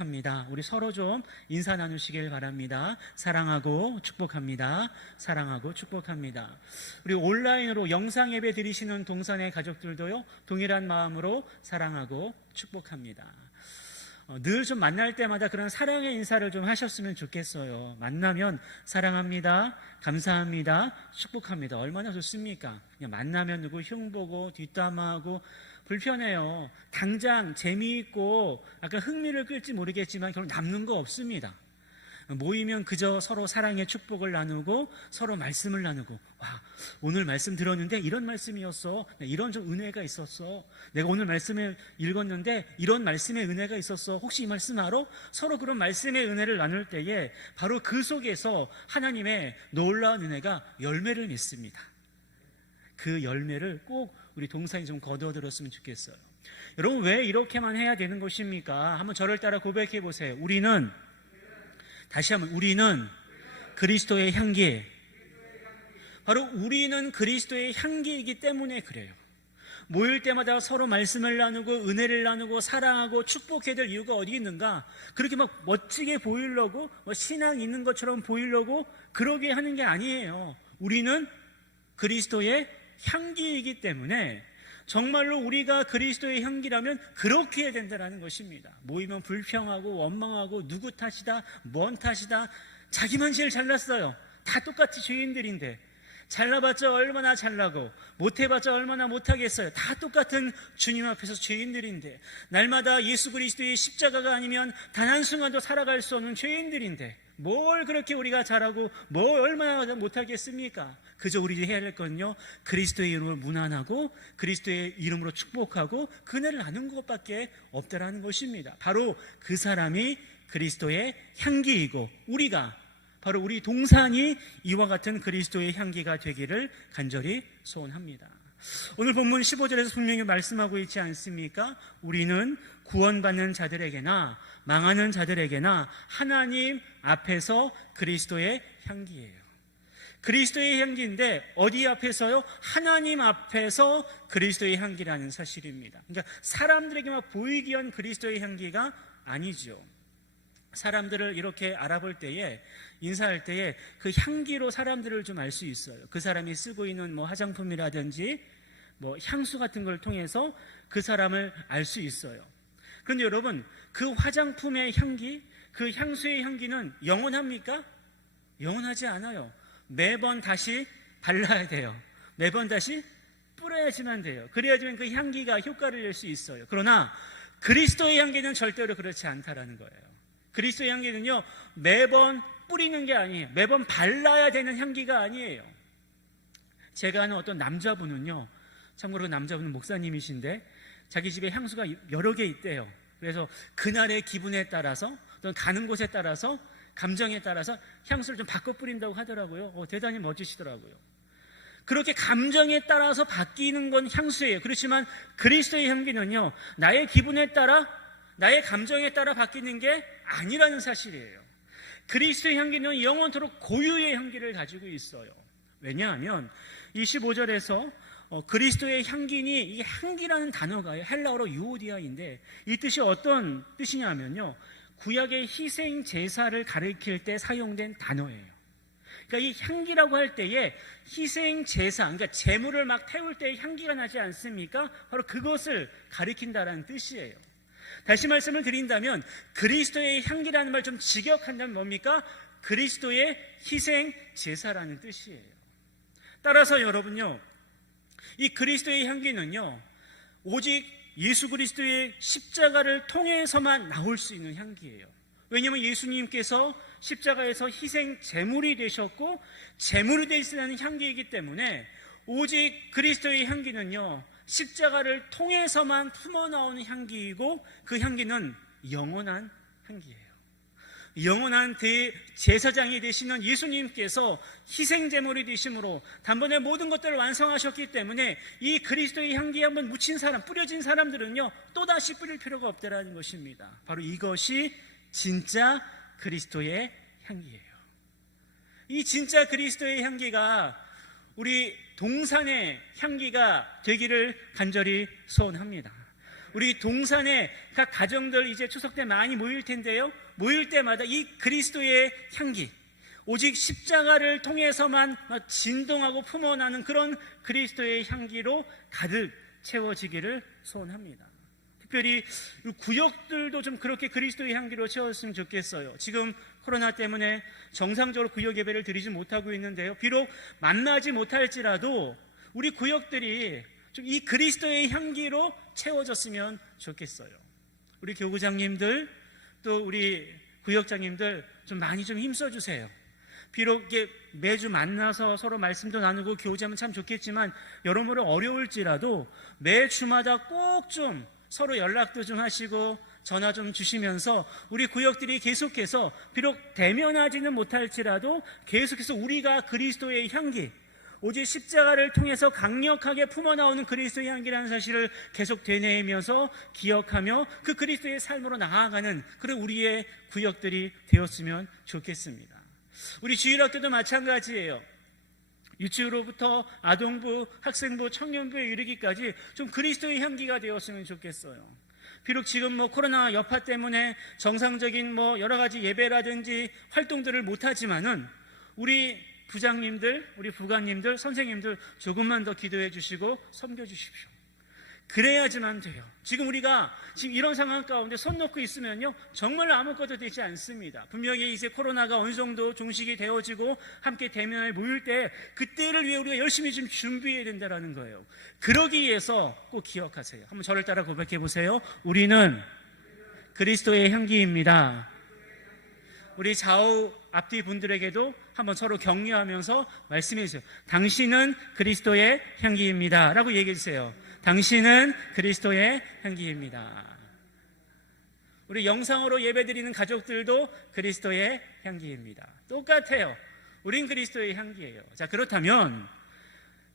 합니다. 우리 서로 좀 인사 나누시길 바랍니다. 사랑하고 축복합니다. 사랑하고 축복합니다. 우리 온라인으로 영상 예배 드리시는 동산의 가족들도요, 동일한 마음으로 사랑하고 축복합니다. 늘 좀 만날 때마다 그런 사랑의 인사를 좀 하셨으면 좋겠어요. 만나면 사랑합니다, 감사합니다, 축복합니다. 얼마나 좋습니까? 그냥 만나면 누구 흉보고 뒷담화하고 불편해요. 당장 재미있고 약간 흥미를 끌지 모르겠지만 결국 남는 거 없습니다. 모이면 그저 서로 사랑의 축복을 나누고 서로 말씀을 나누고, 와, 오늘 말씀 들었는데 이런 말씀이었어, 이런 좀 은혜가 있었어, 내가 오늘 말씀을 읽었는데 이런 말씀의 은혜가 있었어, 혹시 이 말씀 알아? 서로 그런 말씀의 은혜를 나눌 때에 바로 그 속에서 하나님의 놀라운 은혜가 열매를 맺습니다. 그 열매를 꼭 우리 동산이 좀 거둬들었으면 좋겠어요. 여러분, 왜 이렇게만 해야 되는 것입니까? 한번 저를 따라 고백해 보세요. 다시 한번, 우리는 그리스도의 향기. 바로 우리는 그리스도의 향기이기 때문에 그래요. 모일 때마다 서로 말씀을 나누고 은혜를 나누고 사랑하고 축복해야 될 이유가 어디 있는가? 그렇게 막 멋지게 보이려고, 신앙 있는 것처럼 보이려고 그러게 하는 게 아니에요. 우리는 그리스도의 향기이기 때문에 정말로 우리가 그리스도의 향기라면 그렇게 해야 된다는 것입니다. 모이면 불평하고 원망하고 누구 탓이다, 뭔 탓이다, 자기만 제일 잘났어요. 다 똑같이 죄인들인데, 잘나봤자 얼마나 잘나고 못해봤자 얼마나 못하겠어요. 다 똑같은 주님 앞에서 죄인들인데, 날마다 예수 그리스도의 십자가가 아니면 단 한순간도 살아갈 수 없는 죄인들인데 뭘 그렇게 우리가 잘하고 뭘 얼마나 못하겠습니까? 그저 우리 해야 할 건요, 그리스도의 이름으로 문안하고 그리스도의 이름으로 축복하고 그네를 나누는 것밖에 없다라는 것입니다. 바로 그 사람이 그리스도의 향기이고, 우리가 바로 우리 동산이 이와 같은 그리스도의 향기가 되기를 간절히 소원합니다. 오늘 본문 15절에서 분명히 말씀하고 있지 않습니까? 우리는 구원받는 자들에게나 망하는 자들에게나 하나님 앞에서 그리스도의 향기예요. 그리스도의 향기인데 어디 앞에서요? 하나님 앞에서 그리스도의 향기라는 사실입니다. 그러니까 사람들에게 막 보이기 위한 그리스도의 향기가 아니죠. 사람들을 이렇게 알아볼 때에, 인사할 때에 그 향기로 사람들을 좀 알 수 있어요. 그 사람이 쓰고 있는 화장품이라든지 향수 같은 걸 통해서 그 사람을 알 수 있어요. 그런데 여러분, 그 화장품의 향기, 그 향수의 향기는 영원합니까? 영원하지 않아요. 매번 다시 발라야 돼요. 매번 다시 뿌려야지만 돼요. 그래야지만 그 향기가 효과를 낼 수 있어요. 그러나 그리스도의 향기는 절대로 그렇지 않다라는 거예요. 그리스도의 향기는요, 매번 뿌리는 게 아니에요. 매번 발라야 되는 향기가 아니에요. 제가 아는 어떤 남자분은요, 참고로 남자분은 목사님이신데 자기 집에 향수가 여러 개 있대요. 그래서 그날의 기분에 따라서 또는 가는 곳에 따라서 감정에 따라서 향수를 좀 바꿔 뿌린다고 하더라고요. 대단히 멋지시더라고요. 그렇게 감정에 따라서 바뀌는 건 향수예요. 그렇지만 그리스도의 향기는요, 나의 기분에 따라, 나의 감정에 따라 바뀌는 게 아니라는 사실이에요. 그리스도의 향기는 영원토록 고유의 향기를 가지고 있어요. 왜냐하면 25절에서 그리스도의 향기니, 이 향기라는 단어가 헬라어로 유오디아인데 이 뜻이 어떤 뜻이냐면요, 구약의 희생 제사를 가리킬 때 사용된 단어예요. 그러니까 이 향기라고 할 때에 희생 제사, 그러니까 제물을 막 태울 때 향기가 나지 않습니까? 바로 그것을 가리킨다라는 뜻이에요. 다시 말씀을 드린다면 그리스도의 향기라는 말 좀 직역한다면 뭡니까? 그리스도의 희생 제사라는 뜻이에요. 따라서 여러분요, 이 그리스도의 향기는요, 오직 예수 그리스도의 십자가를 통해서만 나올 수 있는 향기예요. 왜냐하면 예수님께서 십자가에서 희생 제물이 되셨고 제물이 되시는 향기이기 때문에 오직 그리스도의 향기는요, 십자가를 통해서만 품어나오는 향기이고 그 향기는 영원한 향기예요. 영원한 대제사장이 되시는 예수님께서 희생제물이 되심으로 단번에 모든 것들을 완성하셨기 때문에 이 그리스도의 향기에 한번 묻힌 사람, 뿌려진 사람들은요, 또다시 뿌릴 필요가 없다라는 것입니다. 바로 이것이 진짜 그리스도의 향기예요. 이 진짜 그리스도의 향기가 우리 동산의 향기가 되기를 간절히 소원합니다. 우리 동산에 각 가정들 이제 추석 때 많이 모일 텐데요. 모일 때마다 이 그리스도의 향기, 오직 십자가를 통해서만 진동하고 품어나는 그런 그리스도의 향기로 가득 채워지기를 소원합니다. 특별히 구역들도 좀 그렇게 그리스도의 향기로 채웠으면 좋겠어요. 지금 코로나 때문에 정상적으로 구역 예배를 드리지 못하고 있는데요. 비록 만나지 못할지라도 우리 구역들이 좀 이 그리스도의 향기로 채워졌으면 좋겠어요. 우리 교구장님들 또 우리 구역장님들 좀 많이 좀 힘써주세요. 비록 이게 매주 만나서 서로 말씀도 나누고 교제하면 참 좋겠지만 여러모로 어려울지라도 매 주마다 꼭 좀 서로 연락도 좀 하시고 전화 좀 주시면서 우리 구역들이 계속해서 비록 대면하지는 못할지라도 계속해서 우리가 그리스도의 향기, 오직 십자가를 통해서 강력하게 품어나오는 그리스도의 향기라는 사실을 계속 되뇌이면서 기억하며 그 그리스도의 삶으로 나아가는 그런 우리의 구역들이 되었으면 좋겠습니다. 우리 주일학교도 마찬가지예요. 유치부로부터 아동부, 학생부, 청년부에 이르기까지 좀 그리스도의 향기가 되었으면 좋겠어요. 비록 지금 코로나 여파 때문에 정상적인 여러 가지 예배라든지 활동들을 못하지만은 우리 부장님들, 우리 부관님들, 선생님들 조금만 더 기도해 주시고 섬겨 주십시오. 그래야지만 돼요. 지금 우리가 지금 이런 상황 가운데 손 놓고 있으면요 정말 아무것도 되지 않습니다. 분명히 이제 코로나가 어느 정도 종식이 되어지고 함께 대면을 모일 때 그때를 위해 우리가 열심히 좀 준비해야 된다는 거예요. 그러기 위해서 꼭 기억하세요. 한번 저를 따라 고백해 보세요. 우리는 그리스도의 향기입니다. 우리 좌우 앞뒤 분들에게도 한번 서로 격려하면서 말씀해 주세요. 당신은 그리스도의 향기입니다 라고 얘기해 주세요. 당신은 그리스도의 향기입니다. 우리 영상으로 예배드리는 가족들도 그리스도의 향기입니다. 똑같아요. 우린 그리스도의 향기예요. 자, 그렇다면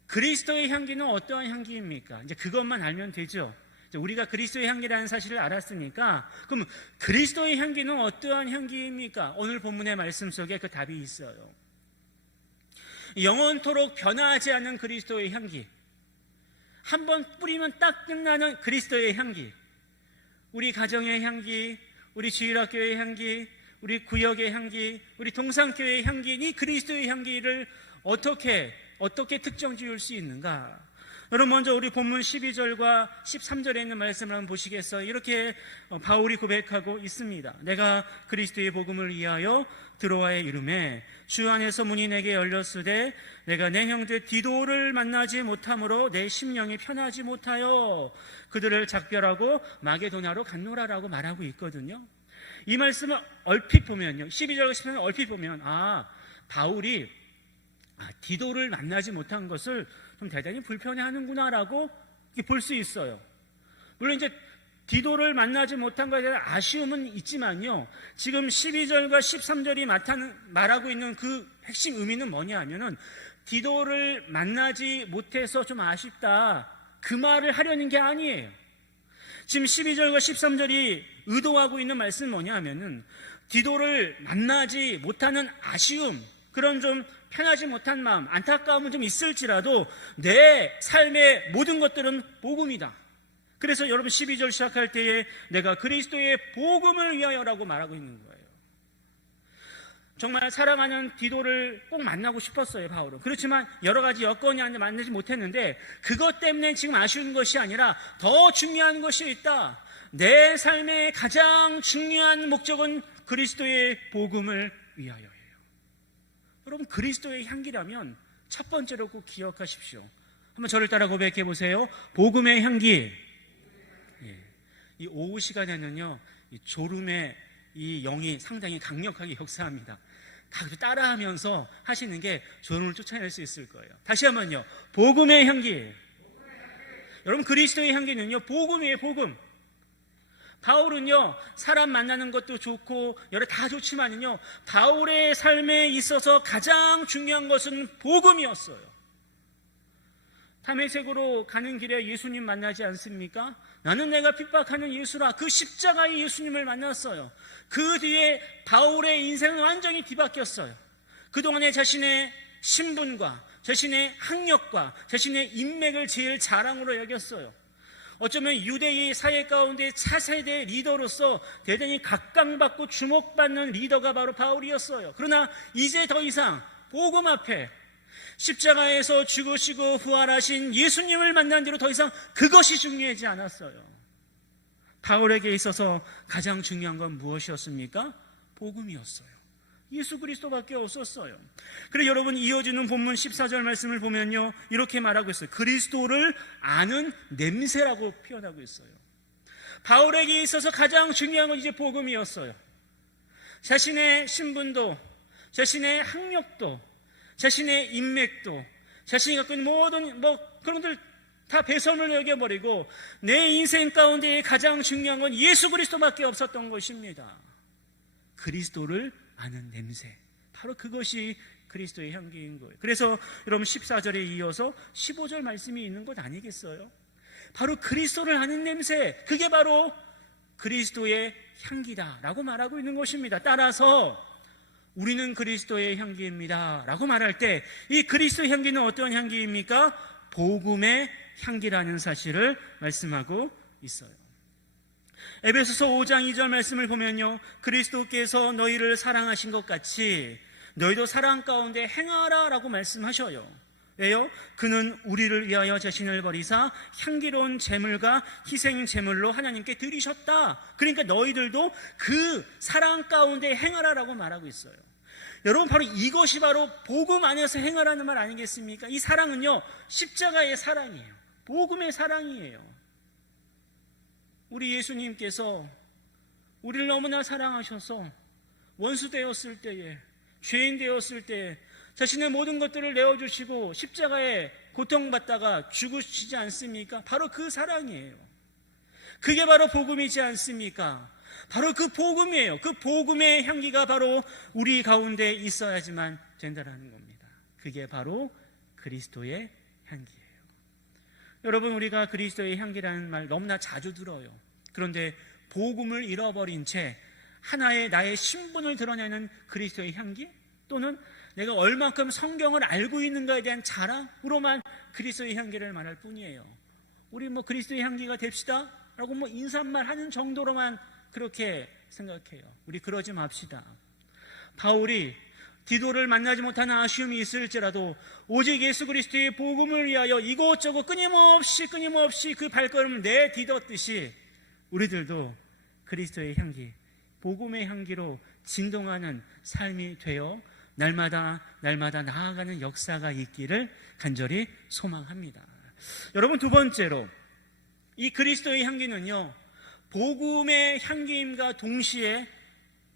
그리스도의 향기는 어떠한 향기입니까? 이제 그것만 알면 되죠. 우리가 그리스도의 향기라는 사실을 알았으니까 그럼 그리스도의 향기는 어떠한 향기입니까? 오늘 본문의 말씀 속에 그 답이 있어요. 영원토록 변화하지 않는 그리스도의 향기, 한번 뿌리면 딱 끝나는 그리스도의 향기, 우리 가정의 향기, 우리 주일학교의 향기, 우리 구역의 향기, 우리 동산교회의 향기, 이 그리스도의 향기를 어떻게 특정 지을 수 있는가? 여러분 먼저 우리 본문 12절과 13절에 있는 말씀을 한번 보시겠어요? 이렇게 바울이 고백하고 있습니다. 내가 그리스도의 복음을 위하여 드로아에 이름에 주 안에서 문이 내게 열렸으되 내가 내 형제 디도를 만나지 못함으로 내 심령이 편하지 못하여 그들을 작별하고 마게도냐로 갔노라라고 말하고 있거든요. 이 말씀을 얼핏 보면요, 12절과 13절 얼핏 보면 바울이 디도를 만나지 못한 것을 좀 대단히 불편해하는구나라고 볼 수 있어요. 물론 이제 디도를 만나지 못한 것에 대한 아쉬움은 있지만요, 지금 12절과 13절이 말하고 있는 그 핵심 의미는 뭐냐 하면은 디도를 만나지 못해서 좀 아쉽다, 그 말을 하려는 게 아니에요. 지금 12절과 13절이 의도하고 있는 말씀은 뭐냐 하면은 디도를 만나지 못하는 아쉬움, 그런 좀 편하지 못한 마음, 안타까움은 좀 있을지라도 내 삶의 모든 것들은 복음이다. 그래서 여러분 12절 시작할 때에 내가 그리스도의 복음을 위하여라고 말하고 있는 거예요. 정말 사랑하는 디도를 꼭 만나고 싶었어요, 바울은. 그렇지만 여러 가지 여건이 아니라 만나지 못했는데 그것 때문에 지금 아쉬운 것이 아니라 더 중요한 것이 있다. 내 삶의 가장 중요한 목적은 그리스도의 복음을 위하여예요. 여러분 그리스도의 향기라면 첫 번째로 꼭 기억하십시오. 한번 저를 따라 고백해 보세요. 복음의 향기. 이 오후 시간에는요, 이 졸음의 이 영이 상당히 강력하게 역사합니다. 따라하면서 하시는 게 졸음을 쫓아낼 수 있을 거예요. 다시 한번요. 복음의 향기. 여러분 그리스도의 향기는요, 복음이에요. 복음. 바울은요, 사람 만나는 것도 좋고 여러 다 좋지만은요, 바울의 삶에 있어서 가장 중요한 것은 복음이었어요. 다메섹으로 가는 길에 예수님 만나지 않습니까? 나는 내가 핍박하는 예수라, 그 십자가의 예수님을 만났어요. 그 뒤에 바울의 인생은 완전히 뒤바뀌었어요. 그동안에 자신의 신분과 자신의 학력과 자신의 인맥을 제일 자랑으로 여겼어요. 어쩌면 유대의 사회 가운데 차세대 리더로서 대단히 각광받고 주목받는 리더가 바로 바울이었어요. 그러나 이제 더 이상 복음 앞에 십자가에서 죽으시고 부활하신 예수님을 만난 뒤로 더 이상 그것이 중요하지 않았어요. 바울에게 있어서 가장 중요한 건 무엇이었습니까? 복음이었어요. 예수 그리스도밖에 없었어요. 그래서 여러분, 이어지는 본문 14절 말씀을 보면요, 이렇게 말하고 있어요. 그리스도를 아는 냄새라고 표현하고 있어요. 바울에게 있어서 가장 중요한 건 이제 복음이었어요. 자신의 신분도, 자신의 학력도, 자신의 인맥도, 자신이 갖고 있는 모든 그런 것들 다 배설물 여겨버리고 내 인생 가운데 가장 중요한 건 예수 그리스도밖에 없었던 것입니다. 그리스도를 아는 냄새, 바로 그것이 그리스도의 향기인 거예요. 그래서 여러분 14절에 이어서 15절 말씀이 있는 것 아니겠어요? 바로 그리스도를 아는 냄새, 그게 바로 그리스도의 향기다라고 말하고 있는 것입니다. 따라서 우리는 그리스도의 향기입니다 라고 말할 때 이 그리스도의 향기는 어떤 향기입니까? 복음의 향기라는 사실을 말씀하고 있어요. 에베소서 5장 2절 말씀을 보면요, 그리스도께서 너희를 사랑하신 것 같이 너희도 사랑 가운데 행하라 라고 말씀하셔요. 왜요? 그는 우리를 위하여 자신을 버리사 향기로운 제물과 희생 제물로 하나님께 드리셨다. 그러니까 너희들도 그 사랑 가운데 행하라 라고 말하고 있어요. 여러분, 바로 이것이 바로 복음 안에서 행하라는 말 아니겠습니까? 이 사랑은요, 십자가의 사랑이에요. 복음의 사랑이에요. 우리 예수님께서 우리를 너무나 사랑하셔서 원수 되었을 때에, 죄인 되었을 때에 자신의 모든 것들을 내어주시고 십자가에 고통받다가 죽으시지 않습니까? 바로 그 사랑이에요. 그게 바로 복음이지 않습니까? 바로 그 복음이에요. 그 복음의 향기가 바로 우리 가운데 있어야지만 된다는 겁니다. 그게 바로 그리스도의 향기예요. 여러분, 우리가 그리스도의 향기라는 말 너무나 자주 들어요. 그런데 복음을 잃어버린 채 하나의 나의 신분을 드러내는 그리스도의 향기, 또는 내가 얼만큼 성경을 알고 있는가에 대한 자랑으로만 그리스도의 향기를 말할 뿐이에요. 우리 그리스도의 향기가 됩시다 라고 인사말 하는 정도로만 그렇게 생각해요. 우리 그러지 맙시다. 바울이 디도를 만나지 못하는 아쉬움이 있을지라도 오직 예수 그리스도의 복음을 위하여 이곳저곳 끊임없이 그 발걸음을 내딛었듯이 우리들도 그리스도의 향기, 복음의 향기로 진동하는 삶이 되어 날마다 나아가는 역사가 있기를 간절히 소망합니다. 여러분, 두 번째로 이 그리스도의 향기는요, 복음의 향기임과 동시에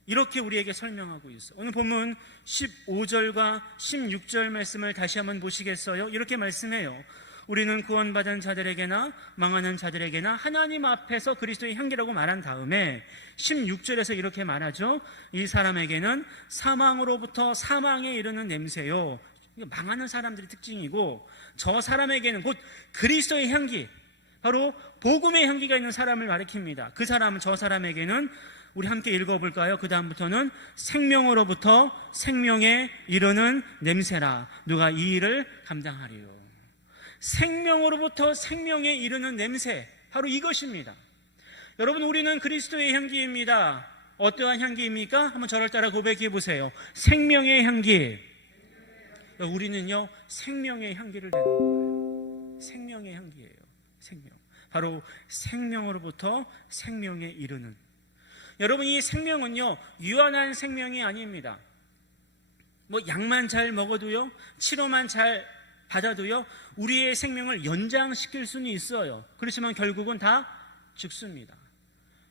이렇게 우리에게 설명하고 있어요. 오늘 본문 15절과 16절 말씀을 다시 한번 보시겠어요? 이렇게 말씀해요. 우리는 구원받은 자들에게나 망하는 자들에게나 하나님 앞에서 그리스도의 향기라고 말한 다음에 16절에서 이렇게 말하죠. 이 사람에게는 사망으로부터 사망에 이르는 냄새요. 망하는 사람들의 특징이고, 저 사람에게는 곧 그리스도의 향기, 바로 복음의 향기가 있는 사람을 가리킵니다. 그 사람은, 저 사람에게는 우리 함께 읽어볼까요? 그 다음부터는 생명으로부터 생명에 이르는 냄새라. 누가 이 일을 감당하리요. 생명으로부터 생명에 이르는 냄새, 바로 이것입니다. 여러분, 우리는 그리스도의 향기입니다. 어떠한 향기입니까? 한번 저를 따라 고백해 보세요. 생명의 향기. 우리는요, 생명의 향기를 내는 거예요. 생명의 향기예요. 생명. 바로 생명으로부터 생명에 이르는. 여러분, 이 생명은요, 유한한 생명이 아닙니다. 약만 잘 먹어도요, 치료만 잘 받아도요, 우리의 생명을 연장시킬 수는 있어요. 그렇지만 결국은 다 죽습니다.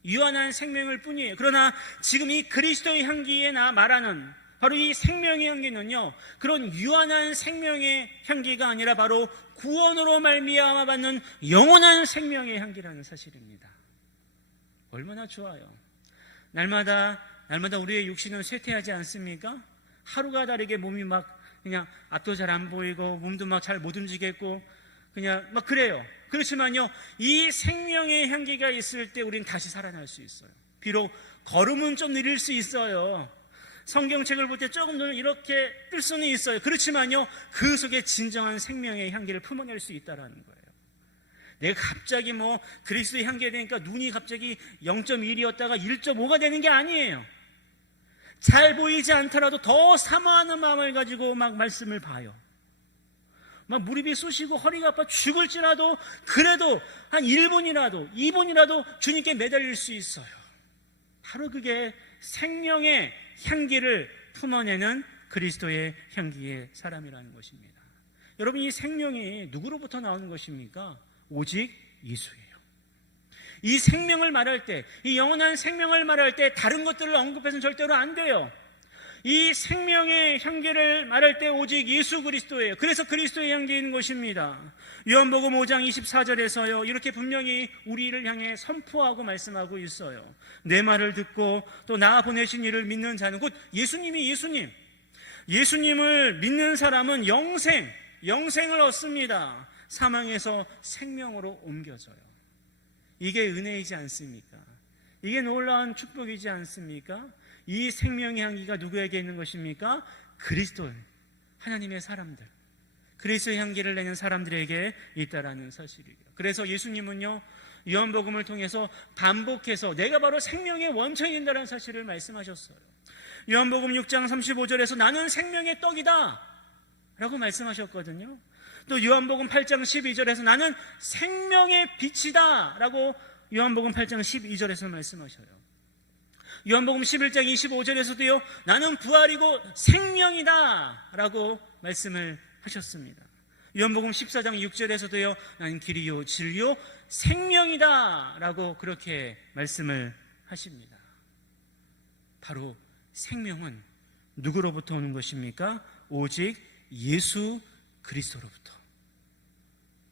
유한한 생명일 뿐이에요. 그러나 지금 이 그리스도의 향기에 말하는 바로 이 생명의 향기는요, 그런 유한한 생명의 향기가 아니라 바로 구원으로 말미암아 받는 영원한 생명의 향기라는 사실입니다. 얼마나 좋아요. 날마다 우리의 육신은 쇠퇴하지 않습니까? 하루가 다르게 몸이 그냥 앞도 잘 안 보이고 몸도 잘 못 움직이겠고 그냥 그래요. 그렇지만요, 이 생명의 향기가 있을 때 우리는 다시 살아날 수 있어요. 비록 걸음은 좀 느릴 수 있어요. 성경책을 볼 때 조금 눈을 이렇게 뜰 수는 있어요. 그렇지만요, 그 속에 진정한 생명의 향기를 품어낼 수 있다는 거예요. 내가 갑자기 그리스도의 향기에 되니까 눈이 갑자기 0.1이었다가 1.5가 되는 게 아니에요. 잘 보이지 않더라도 더 사모하는 마음을 가지고 막 말씀을 봐요. 막 무릎이 쑤시고 허리가 아파 죽을지라도 그래도 한 1분이라도 2분이라도 주님께 매달릴 수 있어요. 바로 그게 생명의 향기를 품어내는 그리스도의 향기의 사람이라는 것입니다. 여러분, 이 생명이 누구로부터 나오는 것입니까? 오직 예수예요. 이 생명을 말할 때, 이 영원한 생명을 말할 때 다른 것들을 언급해서는 절대로 안 돼요. 이 생명의 향기를 말할 때 오직 예수 그리스도예요. 그래서 그리스도의 향기인 것입니다. 요한복음 5장 24절에서요 이렇게 분명히 우리를 향해 선포하고 말씀하고 있어요. 내 말을 듣고 또 나 보내신 이를 믿는 자는, 곧 예수님을 믿는 사람은 영생을 얻습니다. 사망에서 생명으로 옮겨져요. 이게 은혜이지 않습니까? 이게 놀라운 축복이지 않습니까? 이 생명의 향기가 누구에게 있는 것입니까? 그리스도, 하나님의 사람들, 그리스도의 향기를 내는 사람들에게 있다라는 사실이에요. 그래서 예수님은요 요한복음을 통해서 반복해서 내가 바로 생명의 원천인다라는 사실을 말씀하셨어요. 요한복음 6장 35절에서 나는 생명의 떡이다 라고 말씀하셨거든요. 또 요한복음 8장 12절에서 나는 생명의 빛이다 라고 요한복음 8장 12절에서 말씀하셔요. 요한복음 11장 25절에서도요 나는 부활이고 생명이다 라고 말씀을 하셨습니다. 요한복음 14장 6절에서도요 나는 길이요 진리요 생명이다 라고 그렇게 말씀을 하십니다. 바로 생명은 누구로부터 오는 것입니까? 오직 예수 그리스도로부터.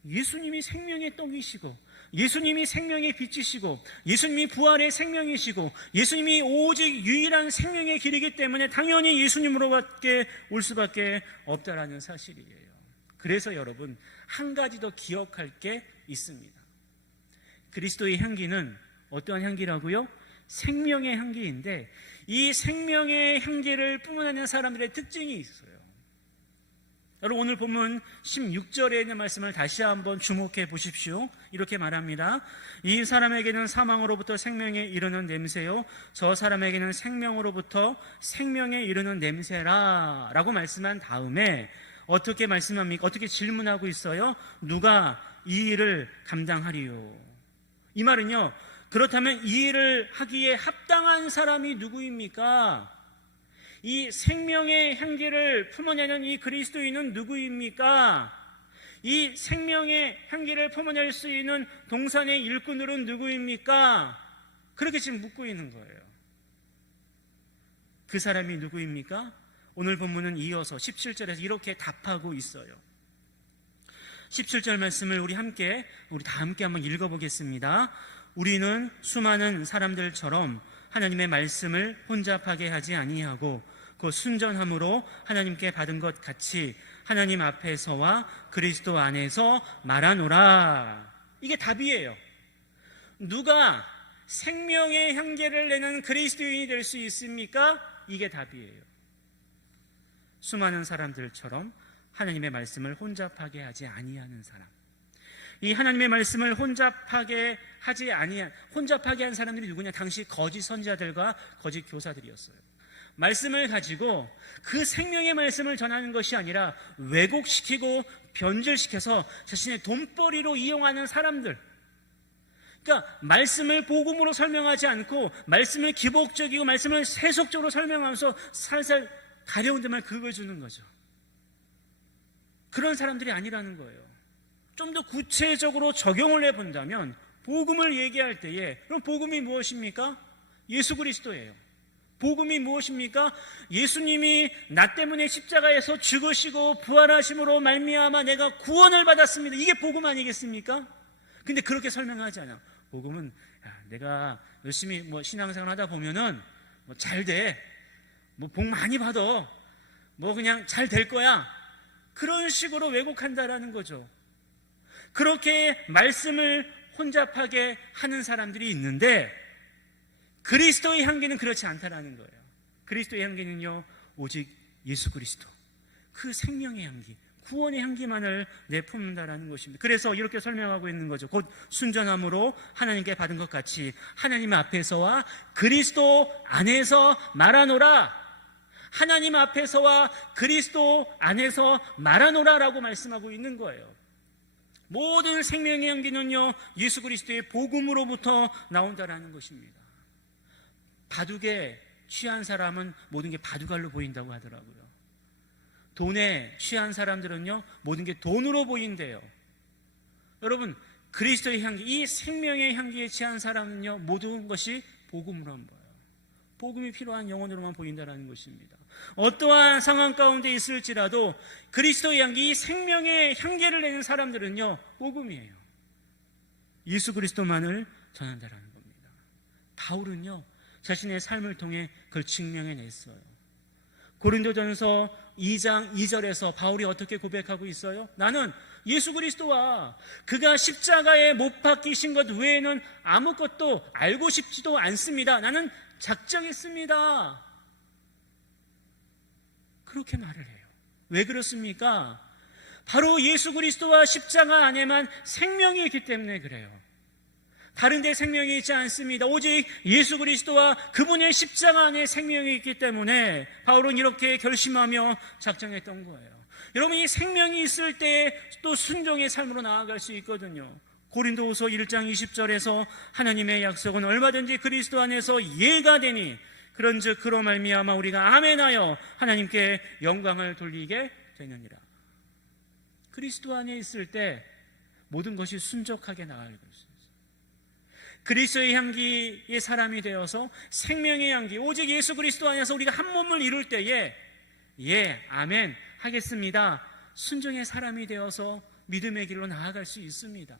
예수님이 생명의 떡이시고, 예수님이 생명의 빛이시고, 예수님이 부활의 생명이시고, 예수님이 오직 유일한 생명의 길이기 때문에 당연히 예수님으로밖에 올 수밖에 없다라는 사실이에요. 그래서 여러분, 한 가지 더 기억할 게 있습니다. 그리스도의 향기는 어떠한 향기라고요? 생명의 향기인데, 이 생명의 향기를 뿜어내는 사람들의 특징이 있어요. 여러분, 오늘 본문 16절에 있는 말씀을 다시 한번 주목해 보십시오. 이렇게 말합니다. 이 사람에게는 사망으로부터 생명에 이르는 냄새요, 저 사람에게는 생명으로부터 생명에 이르는 냄새라 라고 말씀한 다음에 어떻게 말씀합니까? 어떻게 질문하고 있어요? 누가 이 일을 감당하리요? 이 말은요, 그렇다면 이 일을 하기에 합당한 사람이 누구입니까? 이 생명의 향기를 품어내는 이 그리스도인은 누구입니까? 이 생명의 향기를 품어낼 수 있는 동산의 일꾼들은 누구입니까? 그렇게 지금 묻고 있는 거예요. 그 사람이 누구입니까? 오늘 본문은 이어서 17절에서 이렇게 답하고 있어요. 17절 말씀을 우리 다 함께 한번 읽어보겠습니다. 우리는 수많은 사람들처럼 하나님의 말씀을 혼잡하게 하지 아니하고 그 순전함으로 하나님께 받은 것 같이 하나님 앞에서와 그리스도 안에서 말하노라. 이게 답이에요. 누가 생명의 향기를 내는 그리스도인이 될 수 있습니까? 이게 답이에요. 수많은 사람들처럼 하나님의 말씀을 혼잡하게 하지 아니하는 사람. 이 하나님의 말씀을 혼잡하게 한 사람들이 누구냐? 당시 거짓 선지자들과 거짓 교사들이었어요. 말씀을 가지고 그 생명의 말씀을 전하는 것이 아니라 왜곡시키고 변질시켜서 자신의 돈벌이로 이용하는 사람들. 그러니까 말씀을 복음으로 설명하지 않고 말씀을 기복적이고 말씀을 세속적으로 설명하면서 살살 가려운 데만 긁어주는 거죠. 그런 사람들이 아니라는 거예요. 좀 더 구체적으로 적용을 해본다면 복음을 얘기할 때에, 그럼 복음이 무엇입니까? 예수 그리스도예요. 복음이 무엇입니까? 예수님이 나 때문에 십자가에서 죽으시고 부활하심으로 말미암아 내가 구원을 받았습니다. 이게 복음 아니겠습니까? 근데 그렇게 설명하지 않아요. 복음은 내가 열심히 신앙생활 하다 보면은 잘 돼. 복 많이 받아. 그냥 잘 될 거야. 그런 식으로 왜곡한다라는 거죠. 그렇게 말씀을 혼잡하게 하는 사람들이 있는데 그리스도의 향기는 그렇지 않다라는 거예요. 그리스도의 향기는요 오직 예수 그리스도, 그 생명의 향기, 구원의 향기만을 내뿜는다라는 것입니다. 그래서 이렇게 설명하고 있는 거죠. 곧 순전함으로 하나님께 받은 것 같이 하나님 앞에서와 그리스도 안에서 말하노라. 하나님 앞에서와 그리스도 안에서 말하노라라고 말씀하고 있는 거예요. 모든 생명의 향기는요, 예수 그리스도의 복음으로부터 나온다라는 것입니다. 바둑에 취한 사람은 모든 게 바둑알로 보인다고 하더라고요. 돈에 취한 사람들은요, 모든 게 돈으로 보인대요. 여러분, 그리스도의 향기, 이 생명의 향기에 취한 사람은요, 모든 것이 복음으로만 보여요. 복음이 필요한 영혼으로만 보인다는 것입니다. 어떠한 상황 가운데 있을지라도 그리스도의 향기, 이 생명의 향기를 내는 사람들은요, 복음이에요. 예수 그리스도만을 전한다는 겁니다. 바울은요, 자신의 삶을 통해 그걸 증명해냈어요. 고린도전서 2장 2절에서 바울이 어떻게 고백하고 있어요? 나는 예수 그리스도와 그가 십자가에 못 박히신 것 외에는 아무것도 알고 싶지도 않습니다. 나는 작정했습니다. 그렇게 말을 해요. 왜 그렇습니까? 바로 예수 그리스도와 십자가 안에만 생명이 있기 때문에 그래요. 다른 데 생명이 있지 않습니다. 오직 예수 그리스도와 그분의 십자가 안에 생명이 있기 때문에 바울은 이렇게 결심하며 작정했던 거예요. 여러분, 이 생명이 있을 때 또 순종의 삶으로 나아갈 수 있거든요. 고린도후서 1장 20절에서 하나님의 약속은 얼마든지 그리스도 안에서 예가 되니 그런즉 그로 말미암아 우리가 아멘하여 하나님께 영광을 돌리게 되느니라. 그리스도 안에 있을 때 모든 것이 순적하게 나아갈 수 있어요. 그리스도의 향기의 사람이 되어서 생명의 향기, 오직 예수 그리스도 안에서 우리가 한 몸을 이룰 때에 예, 아멘 하겠습니다. 순종의 사람이 되어서 믿음의 길로 나아갈 수 있습니다.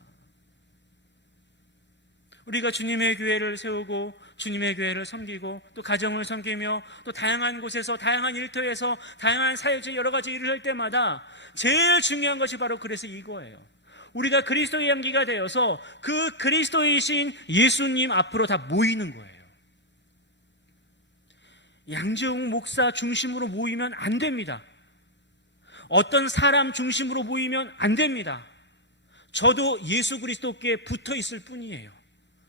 우리가 주님의 교회를 세우고 주님의 교회를 섬기고 또 가정을 섬기며 또 다양한 곳에서 다양한 일터에서 다양한 사회적 여러 가지 일을 할 때마다 제일 중요한 것이 바로 그래서 이거예요. 우리가 그리스도의 향기가 되어서 그 그리스도이신 예수님 앞으로 다 모이는 거예요. 양재웅 목사 중심으로 모이면 안 됩니다. 어떤 사람 중심으로 모이면 안 됩니다. 저도 예수 그리스도께 붙어 있을 뿐이에요.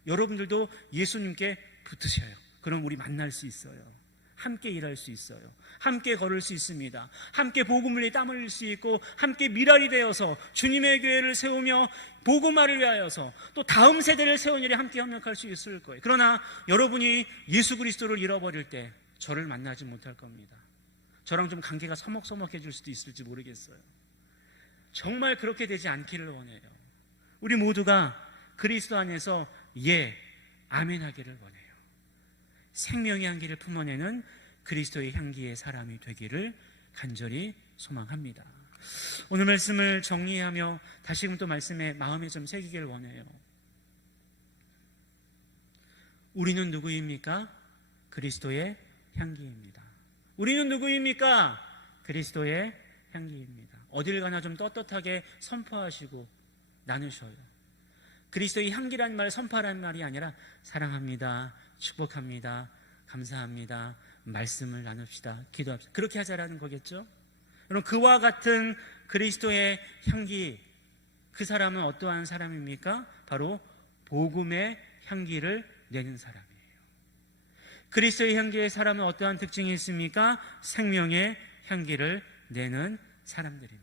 여러분들도 예수님께 붙으셔요. 그럼 우리 만날 수 있어요. 함께 일할 수 있어요. 함께 걸을 수 있습니다. 함께 복음을 위해 땀 흘릴 수 있고 함께 미랄이 되어서 주님의 교회를 세우며 복음화를 위하여서 또 다음 세대를 세우는 일에 함께 협력할 수 있을 거예요. 그러나 여러분이 예수 그리스도를 잃어버릴 때 저를 만나지 못할 겁니다. 저랑 좀 관계가 서먹서먹해질 수도 있을지 모르겠어요. 정말 그렇게 되지 않기를 원해요. 우리 모두가 그리스도 안에서 예, 아멘 하기를 원해요. 생명의 향기를 품어내는 그리스도의 향기의 사람이 되기를 간절히 소망합니다. 오늘 말씀을 정리하며 다시금 또 말씀에 마음에 좀 새기기를 원해요. 우리는 누구입니까? 그리스도의 향기입니다. 우리는 누구입니까? 그리스도의 향기입니다. 어딜 가나 좀 떳떳하게 선포하시고 나누셔요. 그리스도의 향기란 말, 선포하라는 말이 아니라 사랑합니다, 축복합니다, 감사합니다, 말씀을 나눕시다, 기도합시다. 그렇게 하자라는 거겠죠? 여러분, 그와 같은 그리스도의 향기, 그 사람은 어떠한 사람입니까? 바로 복음의 향기를 내는 사람이에요. 그리스도의 향기의 사람은 어떠한 특징이 있습니까? 생명의 향기를 내는 사람들입니다.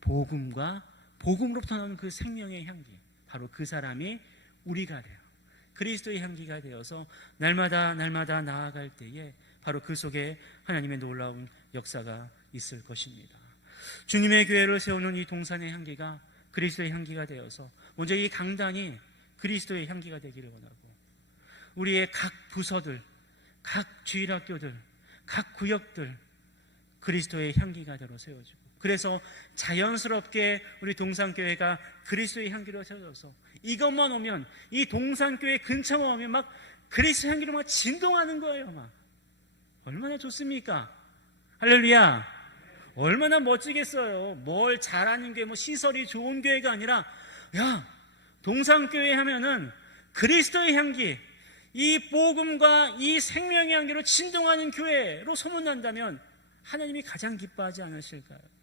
복음과 복음으로부터 나오는 그 생명의 향기, 바로 그 사람이 우리가 돼요. 그리스도의 향기가 되어서 날마다 나아갈 때에 바로 그 속에 하나님의 놀라운 역사가 있을 것입니다. 주님의 교회를 세우는 이 동산의 향기가 그리스도의 향기가 되어서 먼저 이 강단이 그리스도의 향기가 되기를 원하고 우리의 각 부서들, 각 주일학교들, 각 구역들 그리스도의 향기가 되어 세워지고 그래서 자연스럽게 우리 동산교회가 그리스도의 향기로 세워져서 이것만 오면 이 동산교회 근처만 오면 막 그리스도 향기로 막 진동하는 거예요. 막 얼마나 좋습니까? 할렐루야. 얼마나 멋지겠어요. 뭘 잘하는 게 뭐 시설이 좋은 교회가 아니라 야, 동산교회 하면은 그리스도의 향기, 이 복음과 이 생명의 향기로 진동하는 교회로 소문난다면 하나님이 가장 기뻐하지 않으실까요?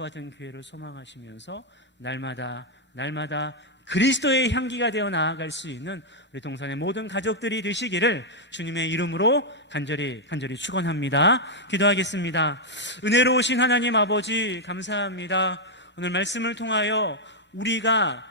그와 같은 교회를 소망하시면서 날마다 그리스도의 향기가 되어 나아갈 수 있는 우리 동산의 모든 가족들이 되시기를 주님의 이름으로 간절히 축원합니다. 기도하겠습니다. 은혜로우신 하나님 아버지 감사합니다. 오늘 말씀을 통하여 우리가